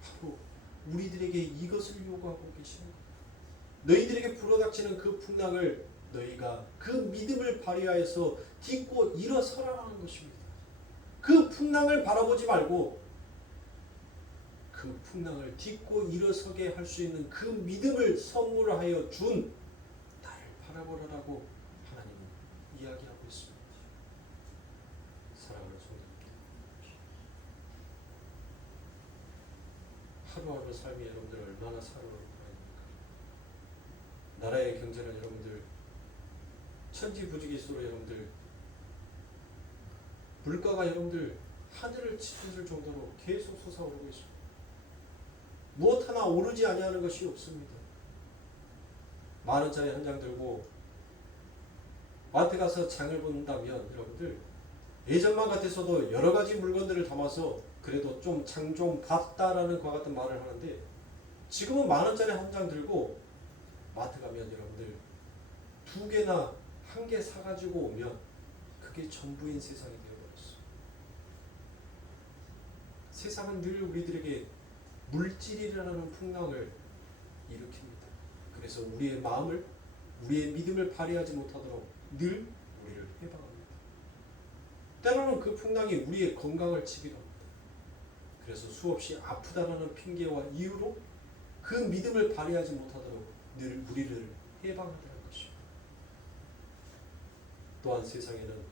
바로 우리들에게 이것을 요구하고 계시는 겁니다. 너희들에게 불어닥치는 그 풍랑을 너희가 그 믿음을 발휘하여서 딛고 일어서라는 것입니다. 그 풍랑을 바라보지 말고 그 풍랑을 딛고 일어서게 할 수 있는 그 믿음을 선물하여 준 나를 바라보라라고 하나님은 이야기하고 있습니다. 사랑하는 성도님들, 하루하루 삶이 여러분들 얼마나 사랑을 나라의 경제는 여러분들 천지부지기수로 여러분들 물가가 여러분들 하늘을 치솟을 정도로 계속 솟아오르고 있습니다. 무엇 하나 오르지 아니하는 것이 없습니다. 10,000원짜리 한 장 들고 마트 가서 장을 본다면 여러분들 예전만 같아서도 여러 가지 물건들을 담아서 그래도 좀 장 좀 봤다라는 그와 같은 말을 하는데, 지금은 10,000원짜리 한 장 들고 마트 가면 여러분들 2개나 1개 사가지고 오면 그게 전부인 세상이 되어버렸어. 세상은 늘 우리들에게 물질이라는 풍랑을 일으킵니다. 그래서 우리의 마음을, 우리의 믿음을 발휘하지 못하도록 늘 우리를 해방합니다. 때로는 그 풍랑이 우리의 건강을 치기도 합니다. 그래서 수없이 아프다라는 핑계와 이유로 그 믿음을 발휘하지 못하도록 늘 우리를 해방하더라는 것입니다. 또한 세상에는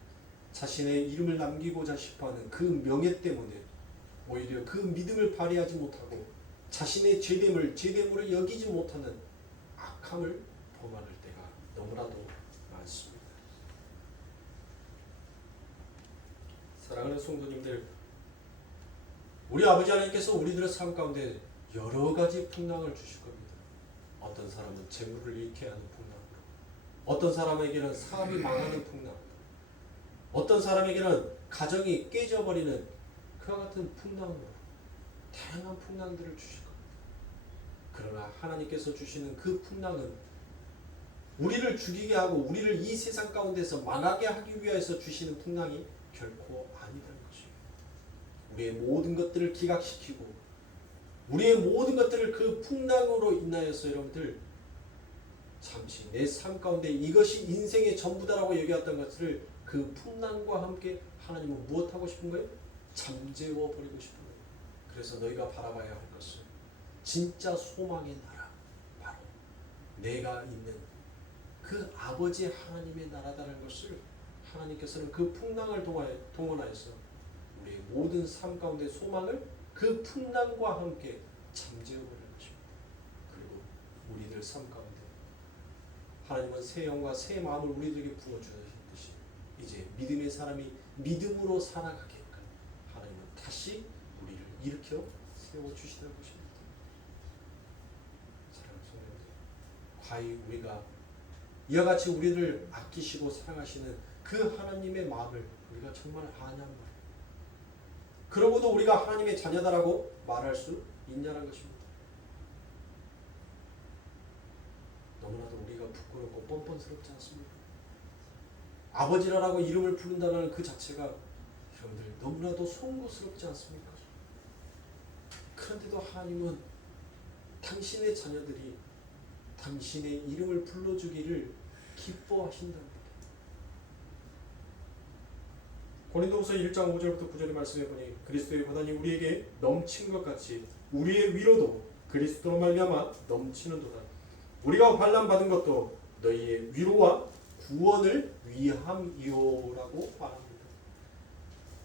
자신의 이름을 남기고자 싶어하는 그 명예 때문에 오히려 그 믿음을 발휘하지 못하고 자신의 제됨을 제됨으로 여기지 못하는 악함을 범하는 때가 너무나도 많습니다. 사랑하는 성도님들, 우리 아버지 하나님께서 우리들의 삶 가운데 여러 가지 풍랑을 주실 겁니다. 어떤 사람은 재물을 잃게 하는 풍랑으로, 어떤 사람에게는 사업이 망하는 풍랑, 어떤 사람에게는 가정이 깨져버리는 그와 같은 풍랑으로 다양한 풍랑들을 주실 겁니다. 그러나 하나님께서 주시는 그 풍랑은 우리를 죽이게 하고 우리를 이 세상 가운데서 망하게 하기 위해서 주시는 풍랑이 결코 아니라는 것이에요. 우리의 모든 것들을 기각시키고 우리의 모든 것들을 그 풍랑으로 인하여서 여러분들 잠시 내 삶 가운데 이것이 인생의 전부다라고 얘기했던 것을 그 풍랑과 함께 하나님은 무엇하고 싶은 거예요? 잠재워 버리고 싶은 거예요. 그래서 너희가 바라봐야 할 것은 진짜 소망의 나라, 바로 내가 있는 그 아버지 하나님의 나라다라는 것을 하나님께서는 그 풍랑을 동원하여서 우리의 모든 삶 가운데 소망을 그 풍랑과 함께 잠재워 버리는 것입니다. 그리고 우리들 삶 가운데 하나님은 새 영과 새 마음을 우리들에게 부어주셨듯이 이제 믿음의 사람이 믿음으로 살아가게끔 하나님은 다시 우리를 일으켜 세워주시는 것입니다. 사랑하는 성도님들, 과연 우리가 이와 같이 우리를 아끼시고 사랑하시는 그 하나님의 마음을 우리가 정말 아냐는 말이에요. 그러고도 우리가 하나님의 자녀다라고 말할 수 있냐는 것입니다. 너무나도 우리가 부끄럽고 뻔뻔스럽지 않습니까? 아버지라고 이름을 부른다는 그 자체가 여러분들 너무나도 송구스럽지 않습니까? 그런데도 하나님은 당신의 자녀들이 당신의 이름을 불러주기를 기뻐하신답니다. 고린도후서 1장 5절부터 9절의 말씀해 보니 그리스도의 고난이 우리에게 넘친 것 같이 우리의 위로도 그리스도로 말미암아 넘치는도다. 우리가 환난 받은 것도 너희의 위로와 구원을 위함이요라고 말합니다.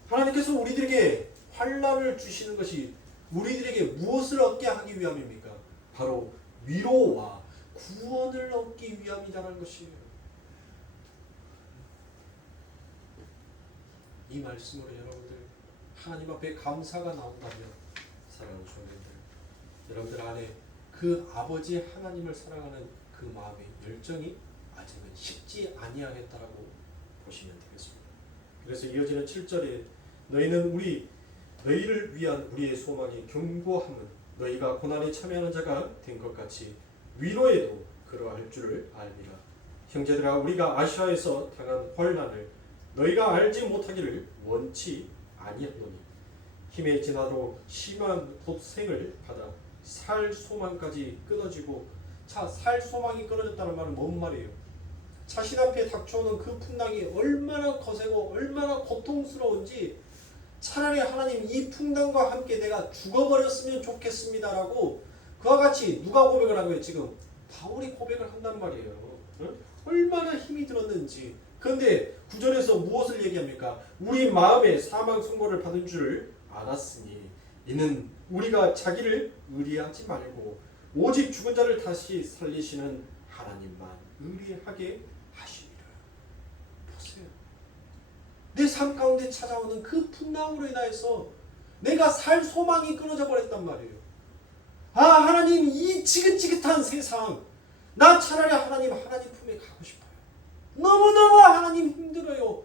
하나님께서 우리들에게 환난을 주시는 것이 우리들에게 무엇을 얻게 하기 위함입니까? 바로 위로와 구원을 얻기 위함이다라는 것이에요. 이 말씀으로 여러분들 하나님 앞에 감사가 나온다면 사랑하는 성도님들, 여러분들 안에 그 아버지 하나님을 사랑하는 그 마음의 열정이 아직은 식지 아니하겠다라고 보시면 되겠습니다. 그래서 이어지는 7절에 너희는 너희를 위한 우리의 소망이 견고함은 너희가 고난에 참여하는 자가 된 것 같이 위로에도 그러할 줄을 알미라. 형제들아, 우리가 아시아에서 당한 환난을 너희가 알지 못하기를 원치 아니하노니 힘에 지나도 심한 고생을 받아 살 소망까지 끊어지고, 살 소망이 끊어졌다는 말은 뭔 말이에요? 자신 앞에 닥쳐오는 그 풍랑이 얼마나 거세고 얼마나 고통스러운지 차라리 하나님 이 풍랑과 함께 내가 죽어버렸으면 좋겠습니다라고 그와 같이 누가 고백을 한 거예요? 지금 바울이 고백을 한단 말이에요. 얼마나 힘이 들었는지. 그런데 9절에서 무엇을 얘기합니까? 우리 마음에 사망 선고를 받은 줄을 알았으니 이는 우리가 자기를 의리하지 말고 오직 죽은 자를 다시 살리시는 하나님만 의리하게 하시리라. 보세요. 내 삶 가운데 찾아오는 그 풍랑으로 인하여서 내가 살 소망이 끊어져 버렸단 말이에요. 하나님, 이 지긋지긋한 세상, 나 차라리 하나님 품에 가고 싶어요. 너무너무 하나님 힘들어요.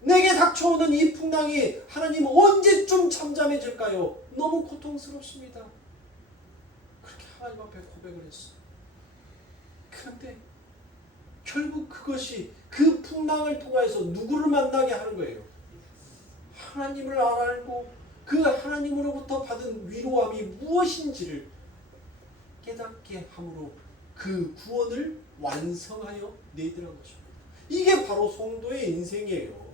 내게 닥쳐오는 이 풍랑이 하나님 언제쯤 잠잠해질까요? 너무 고통스럽습니다. 그렇게 하나님 앞에 고백을 했어요. 그런데 결국 그것이 그 풍랑을 통해서 누구를 만나게 하는 거예요? 하나님을 알고 그 하나님으로부터 받은 위로함이 무엇인지를 깨닫게 함으로 그 구원을 완성하여 내드는 것입니다. 이게 바로 성도의 인생이에요.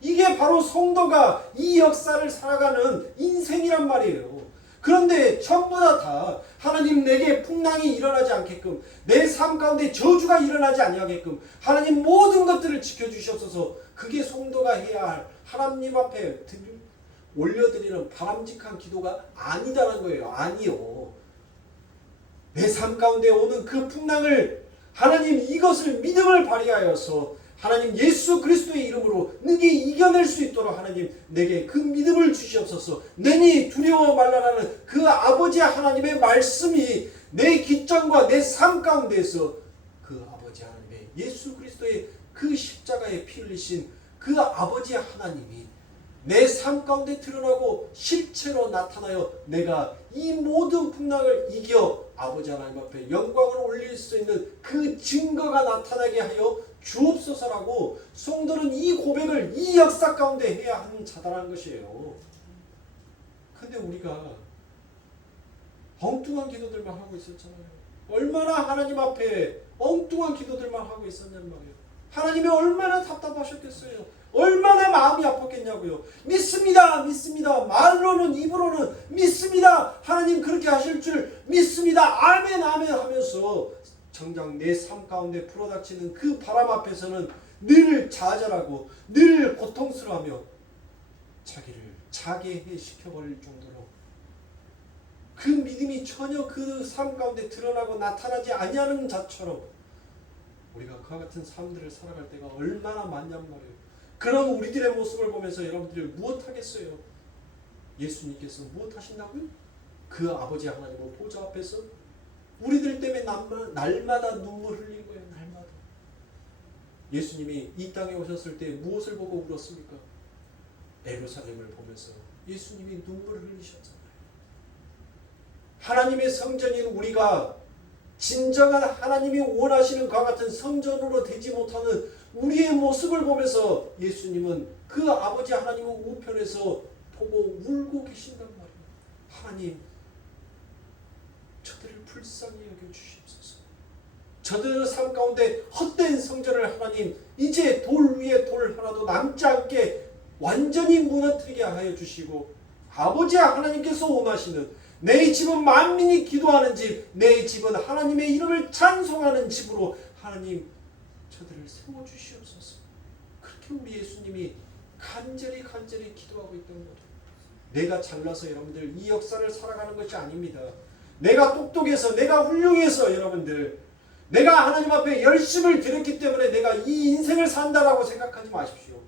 이게 바로 성도가 이 역사를 살아가는 인생이란 말이에요. 그런데 전부 다 하나님 내게 풍랑이 일어나지 않게끔, 내 삶 가운데 저주가 일어나지 아니하게끔 하나님 모든 것들을 지켜주시옵소서. 그게 성도가 해야 할 하나님 앞에 올려드리는 바람직한 기도가 아니다라는 거예요. 아니요. 내 삶 가운데 오는 그 풍랑을 하나님 이것을 믿음을 발휘하여서 하나님 예수 그리스도의 이름으로 능히 이겨낼 수 있도록 하나님 내게 그 믿음을 주시옵소서. 내니 두려워 말라라는 그 아버지 하나님의 말씀이 내 기점과 내 삶 가운데에서 그 아버지 하나님의 예수 그리스도의 그 십자가에 피 흘리신 그 아버지 하나님이 내 삶 가운데 드러나고 실체로 나타나여 내가 이 모든 풍랑을 이겨 아버지 하나님 앞에 영광을 올릴 수 있는 그 증거가 나타나게 하여 주옵소서라고 성도는 이 고백을 이 역사 가운데 해야 하는 자다라는 것이에요. 근데 우리가 엉뚱한 기도들만 하고 있었잖아요. 얼마나 하나님 앞에 엉뚱한 기도들만 하고 있었냔 말이에요. 하나님이 얼마나 답답하셨겠어요. 얼마나 마음이 아팠겠냐고요. 믿습니다. 믿습니다. 말로는 입으로는 믿습니다. 하나님 그렇게 하실 줄 믿습니다. 아멘 아멘 하면서 정작 내 삶 가운데 불어닥치는 그 바람 앞에서는 늘 좌절하고 늘 고통스러워하며 자기를 자괴시켜버릴 정도로 그 믿음이 전혀 그 삶 가운데 드러나고 나타나지 아니하는 자처럼 우리가 그와 같은 삶들을 살아갈 때가 얼마나 많냔 말이에요. 그런 우리들의 모습을 보면서 여러분들이 무엇하겠어요? 예수님께서 무엇하신다고요? 그 아버지 하나님의 보좌 앞에서 우리들 때문에 날마다 눈물 흘린 거예요. 날마다. 예수님이 이 땅에 오셨을 때 무엇을 보고 울었습니까? 예루살렘을 보면서 예수님이 눈물을 흘리셨잖아요. 하나님의 성전인 우리가 진정한 하나님이 원하시는 그와 같은 성전으로 되지 못하는 우리의 모습을 보면서 예수님은 그 아버지 하나님의 우편에서 보고 울고 계신단 말이에요. 하나님, 저들을 불쌍히 여겨주시옵소서. 저들의 삶 가운데 헛된 성전을 하나님 이제 돌 위에 돌 하나도 남지 않게 완전히 무너뜨리게 하여 주시고 아버지 하나님께서 원하시는 내 집은 만민이 기도하는 집, 내 집은 하나님의 이름을 찬송하는 집으로 하나님 저들을 세워주시옵소서. 그렇게 우리 예수님이 간절히 기도하고 있던 거예요. 내가 잘나서 여러분들 이 역사를 살아가는 것이 아닙니다. 내가 똑똑해서 내가 훌륭해서 여러분들 내가 하나님 앞에 열심을 드렸기 때문에 내가 이 인생을 산다라고 생각하지 마십시오.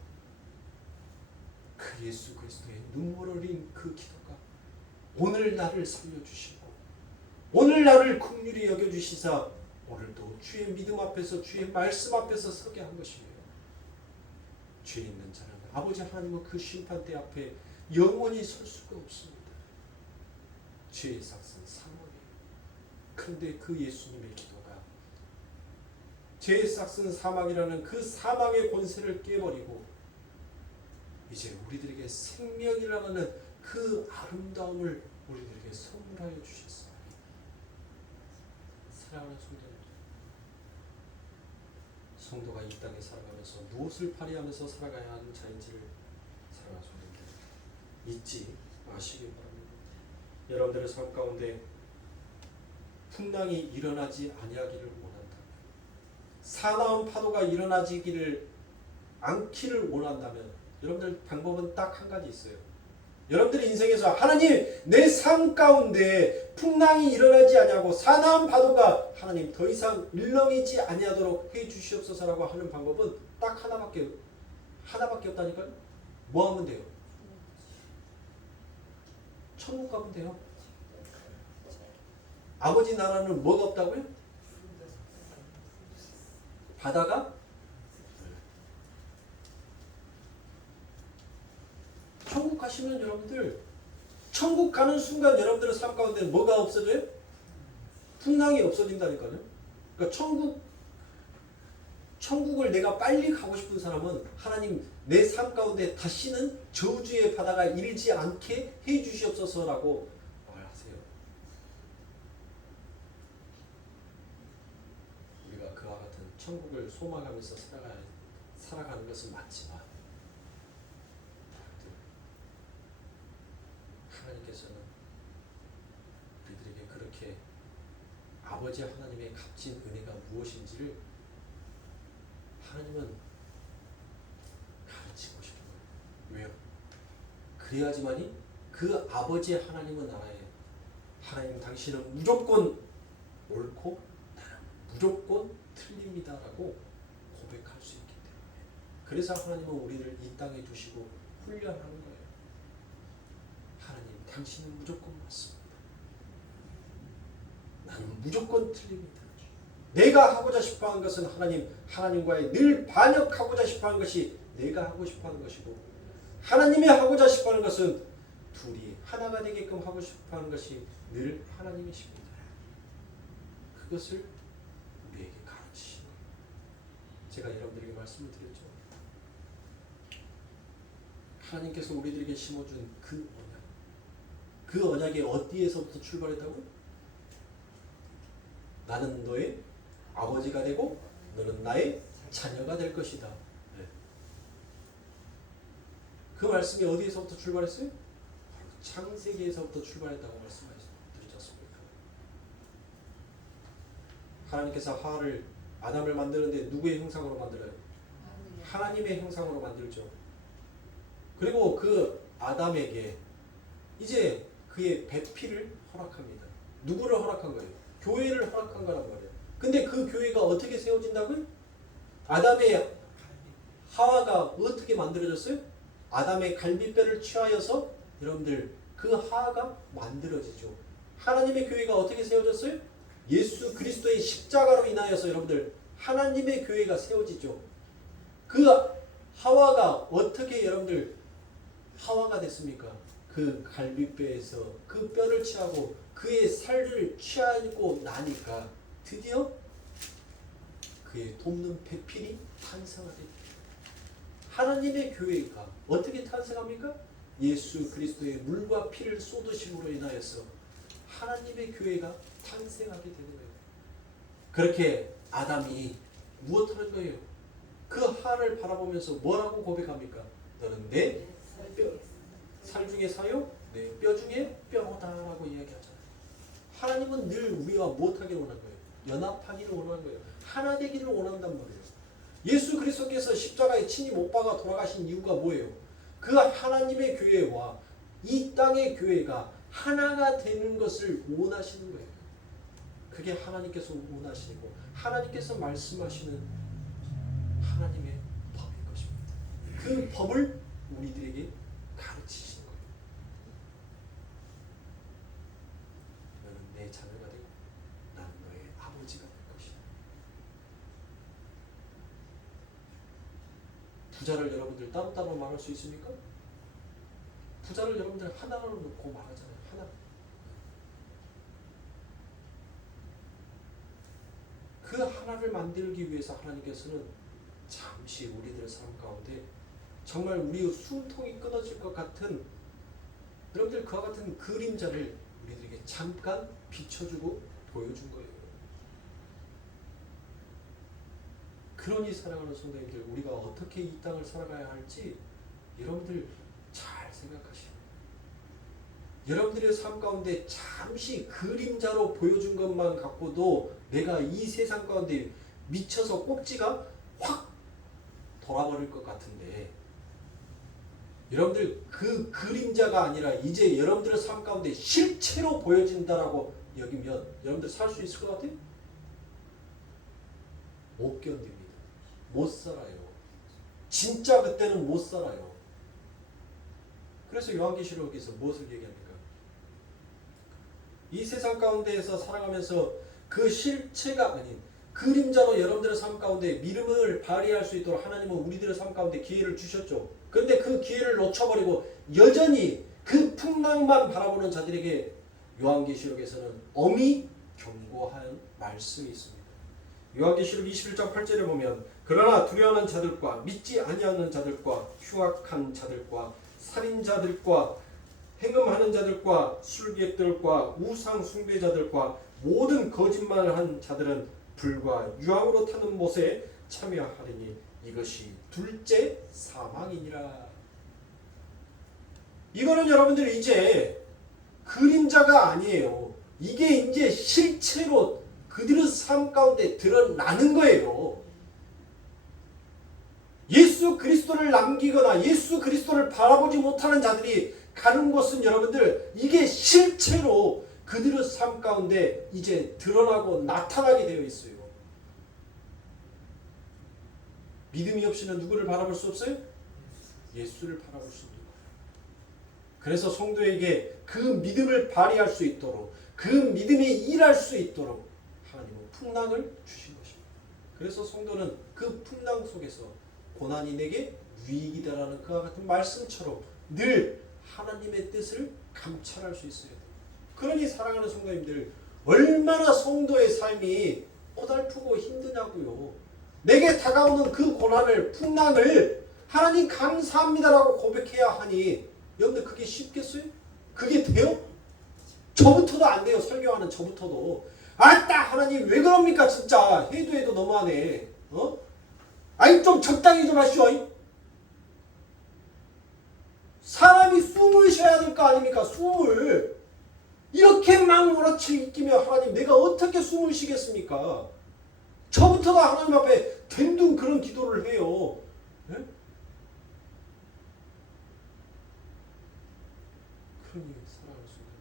그 예수 그리스도의 눈물 흘린 그 기도가 오늘 나를 살려주시고 오늘 나를 긍휼히 여겨주시사 오늘도 주의 믿음 앞에서 주의 말씀 앞에서 서게 한 것이에요. 죄 있는 자는 아버지 하나님의 그 심판대 앞에 영원히 설 수가 없습니다. 죄의 삭은 사망이에요. 그런데 그 예수님의 기도가 죄의 삭은 사망이라는 그 사망의 권세를 깨버리고 이제 우리들에게 생명이라는 그 아름다움을 우리들에게 선물하여 주셨어요. 사랑하는 성도가 이 땅에 살아가면서 무엇을 발휘하면서 살아가야 하는 자인지를 사랑하는 성도들 잊지 마시기 바랍니다. 여러분들의 삶 가운데 풍랑이 일어나지 아니하기를 원한다면, 사나운 파도가 일어나지기를 않기를 원한다면 여러분들 방법은 딱 한 가지 있어요. 여러분들의 인생에서 하나님 내 삶 가운데 풍랑이 일어나지 아니하고 사나운 파도가 하나님 더 이상 일렁이지 아니하도록 해 주시옵소서라고 하는 방법은 딱 하나밖에 없다니까요. 뭐 하면 돼요? 천국 가면 돼요. 아버지 나라는 뭐가 없다고요? 바다가? 천국 가시면 여러분들 천국 가는 순간 여러분들의 삶 가운데 뭐가 없어져요? 풍랑이 없어진다니까요. 그러니까 천국을 내가 빨리 가고 싶은 사람은 하나님 내 삶 가운데 다시는 저주의 바다가 일지 않게 해 주시옵소서라고 말하세요. 우리가 그와 같은 천국을 소망하면서 살아가는 것은 맞지만 하나님께서는 우리들에게 그렇게 아버지 하나님의 값진 은혜가 무엇인지를 하나님은 가르치고 싶은 거예요. 왜요? 그래야지만이 그 아버지 하나님의 나라에 하나님 당신은 무조건 옳고 나는 무조건 틀립니다라고 고백할 수 있기 때문에 그래서 하나님은 우리를 이 땅에 두시고 훈련하는 거예요. 하나님 당신은 무조건 맞습니다. 나는 무조건 틀립니다. 내가 하고자 싶어하는 것은 하나님과의 늘 반역하고자 싶어하는 것이 내가 하고 싶어하는 것이고, 하나님이 하고자 싶어하는 것은 둘이 하나가 되게끔 하고 싶어하는 것이 늘 하나님이십니다. 그것을 우리에게 가르치시는 거예요. 제가 여러분들에게 말씀을 드렸죠. 하나님께서 우리들에게 심어준 그 언약이 어디에서부터 출발했다고? 나는 너의 아버지가 되고 너는 나의 자녀가 될 것이다. 네. 그 말씀이 어디에서부터 출발했어요? 바로 창세기에서부터 출발했다고 말씀드리지 않습니까? 하나님께서 하와를 아담을 만드는데 누구의 형상으로 만들어요? 하나님의 형상으로 만들죠. 그리고 그 아담에게 이제 그의 배필을 허락합니다. 누구를 허락한 거예요? 교회를 허락한 거란 말이에요. 근데 그 교회가 어떻게 세워진다고요? 아담의 하와가 어떻게 만들어졌어요? 아담의 갈비뼈를 취하여서 여러분들 그 하와가 만들어지죠. 하나님의 교회가 어떻게 세워졌어요? 예수 그리스도의 십자가로 인하여서 여러분들 하나님의 교회가 세워지죠. 그 하와가 어떻게 여러분들 하와가 됐습니까? 그 갈비뼈에서 그 뼈를 취하고 그의 살을 취하고 나니까 드디어 그의 돕는 배필이 탄생하게 됩니다. 하나님의 교회가 어떻게 탄생합니까? 예수 그리스도의 물과 피를 쏟으심으로 인하여서 하나님의 교회가 탄생하게 되는 거예요. 그렇게 아담이 무엇하는 거예요? 그 하와를 바라보면서 뭐라고 고백합니까? 너는 내 뼈, 살 중에 사요? 내 뼈 중에 뼈다라고 이야기하잖아요. 하나님은 늘 우리와 무엇하기를 원한 거예요? 연합하기를 원하는 거예요. 하나 되기를 원한단 말이에요. 예수 그리스도께서 십자가에 친히 못 박아 돌아가신 이유가 뭐예요? 그 하나님의 교회와 이 땅의 교회가 하나가 되는 것을 원하시는 거예요. 그게 하나님께서 원하시고 하나님께서 말씀하시는 하나님의 법인 것입니다. 그 법을 우리들에게 가르치시는 거예요. 너는 내 자녀가 되고 나는 너의 아버지가 될 것이다. 부자를 여러분들 따로따로 말할 수 있습니까? 부자를 여러분들 하나로 놓고 말하잖아요. 하나. 그 하나를 만들기 위해서 하나님께서는 잠시 우리들의 삶 가운데 정말 우리의 숨통이 끊어질 것 같은 여러분들 그와 같은 그림자를 우리들에게 잠깐 비춰주고 보여준 거예요. 그러니 사랑하는 성도님들, 우리가 어떻게 이 땅을 살아가야 할지 여러분들 잘 생각하시고 여러분들의 삶 가운데 잠시 그림자로 보여준 것만 갖고도 내가 이 세상 가운데 미쳐서 꼭지가 확 돌아버릴 것 같은데, 여러분들 그 그림자가 아니라 이제 여러분들의 삶 가운데 실체로 보여진다라고 여기면 여러분들 살 수 있을 것 같아요? 못 견딥니다. 못 살아요. 진짜 그때는 못 살아요. 그래서 요한계시록에서 무엇을 얘기합니까? 이 세상 가운데에서 살아가면서 그 실체가 아닌 그림자로 여러분들의 삶 가운데 믿음을 발휘할 수 있도록 하나님은 우리들의 삶 가운데 기회를 주셨죠. 그런데 그 기회를 놓쳐버리고 여전히 그 풍랑만 바라보는 자들에게 요한계시록에서는 엄히 경고하는 말씀이 있습니다. 요한계시록 21장 8절에 보면 그러나 두려워하는 자들과 믿지 아니하는 자들과 흉악한 자들과 살인자들과 행음하는 자들과 술객들과 우상 숭배자들과 모든 거짓말한 자들은 불과 유황으로 타는 못에 참여하리니 이것이 둘째 사망이니라. 이거는 여러분들 이제 그림자가 아니에요. 이게 이제 실체로 그들의 삶 가운데 드러나는 거예요. 예수 그리스도를 남기거나 예수 그리스도를 바라보지 못하는 자들이 가는 곳은 여러분들 이게 실체로 그들의 삶 가운데 이제 드러나고 나타나게 되어 있어요. 믿음이 없이는 누구를 바라볼 수 없어요? 예수를 바라볼 수 있는 거예요. 그래서 성도에게 그 믿음을 발휘할 수 있도록 그 믿음이 일할 수 있도록 하나님은 풍랑을 주신 것입니다. 그래서 성도는 그 풍랑 속에서 고난이 내게 유익이다라는 그와 같은 말씀처럼 늘 하나님의 뜻을 감찰할 수 있어야 돼요. 그러니 사랑하는 성도님들, 얼마나 성도의 삶이 고달프고 힘드냐고요. 내게 다가오는 그 고난을, 풍랑을 하나님 감사합니다라고 고백해야 하니 여러분들 그게 쉽겠어요? 그게 돼요? 저부터도 안 돼요. 설교하는 저부터도. 아따 하나님 왜 그럽니까 진짜. 해도 너무하네. 아이 좀 적당히 좀 하시오. 사람이 숨을 쉬어야 될 거 아닙니까? 숨을. 이렇게 막 몰아치기 끼며 하나님 내가 어떻게 숨을 쉬겠습니까? 저부터도 하나님 앞에 된 그런 기도를 해요. 네? 그러니 사랑하는 순간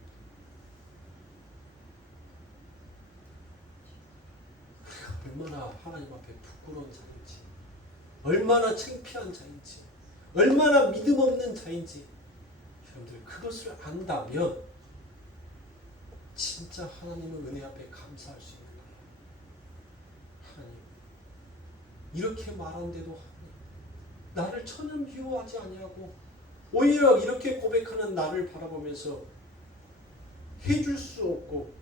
얼마나 하나님 앞에 부끄러운 자인지, 얼마나 창피한 자인지, 얼마나 믿음 없는 자인지 여러분들 그것을 안다면 진짜 하나님의 은혜 앞에 감사할 수 있는 거예요. 하나님 이렇게 말한데도 나를 전혀 미워하지 아니하고 오히려 이렇게 고백하는 나를 바라보면서 해줄 수 없고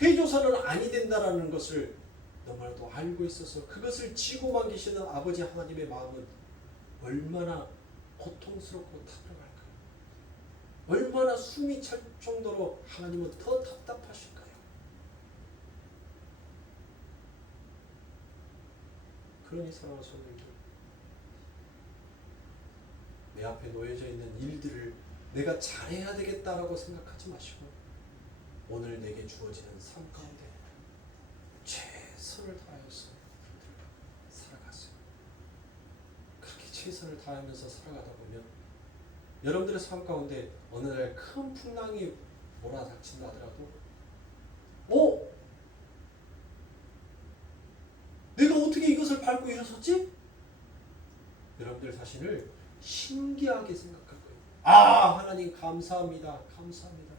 해줘서는 아니 된다라는 것을 너무나도 알고 있어서 그것을 지고만 계시는 아버지 하나님의 마음은 얼마나 고통스럽고 답답할까요? 얼마나 숨이 찰 정도로 하나님은 더 답답하실까요? 그러니 사랑하는 성도님들, 내 앞에 놓여져 있는 일들을 내가 잘해야 되겠다라고 생각하지 마시고 오늘 내게 주어지는 삶 가운데 최선을 다하여서 살아가세요. 그렇게 최선을 다하면서 살아가다 보면 여러분들의 삶 가운데 어느 날 큰 풍랑이 몰아닥친다 하더라도 내가 어떻게 이것을 밟고 일어섰지? 여러분들 자신을 신기하게 생각할 거예요. 하나님 감사합니다. 감사합니다.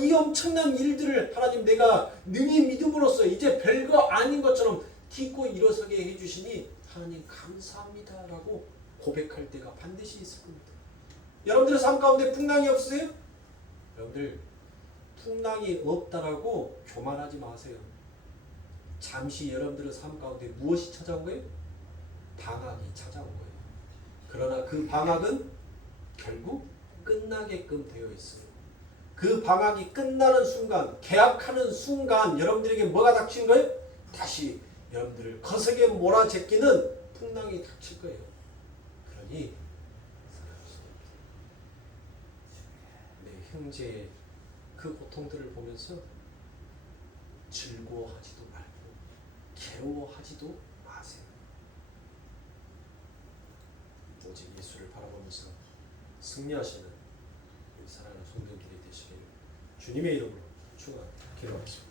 이 엄청난 일들을 하나님 내가 능히 믿음으로써 이제 별거 아닌 것처럼 딛고 일어서게 해주시니 하나님 감사합니다 라고 고백할 때가 반드시 있을 겁니다. 여러분들의 삶 가운데 풍랑이 없으세요? 여러분들 풍랑이 없다라고 교만하지 마세요. 잠시 여러분들의 삶 가운데 무엇이 찾아온 거예요? 방학이 찾아온 거예요. 그러나 그 방학은 결국 끝나게끔 되어 있어요. 그 방학이 끝나는 순간, 개학하는 순간 여러분들에게 뭐가 닥치는 거예요? 다시 여러분들을 거세게 몰아제끼는 풍랑이 닥칠 거예요. 그러니 내 형제의 그 고통들을 보면서 즐거워하지도 말고 괴로워하지도 마세요. 오직 예수를 바라보면서 승리하시는 우리 사랑하는 성도들이 되시기를 주님의 이름으로 축원합니다. 기도하겠습니다.